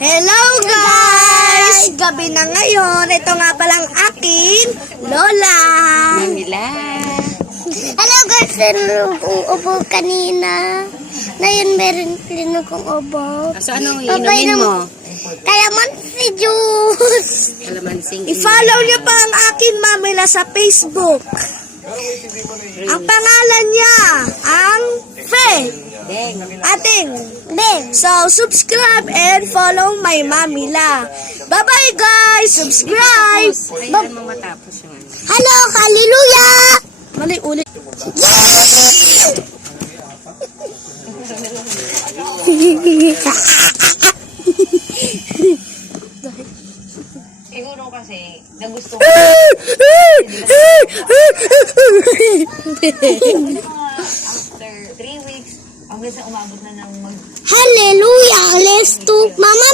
Hello guys! Gabi na ngayon. Ito nga palang aking lola. Mamila. Hello guys, meron kong ubo kanina. Ngayon meron din akong ubo. So anong iinumin mo? Kalamansi juice. Kalamansing. I-follow niyo pa ang aking mamila sa Facebook. Ang pangalan niya, ang Fe. Deng. Ating Beng. So, subscribe and follow my mamila. Bye-bye guys! Subscribe! Kailan mo matapos yung ano? Hello, hallelujah! Mali ulit. Siguro kasi, nagusto ko. After 3 weeks, hanggang sa umabot na ng Hallelujah! Let's do, Mama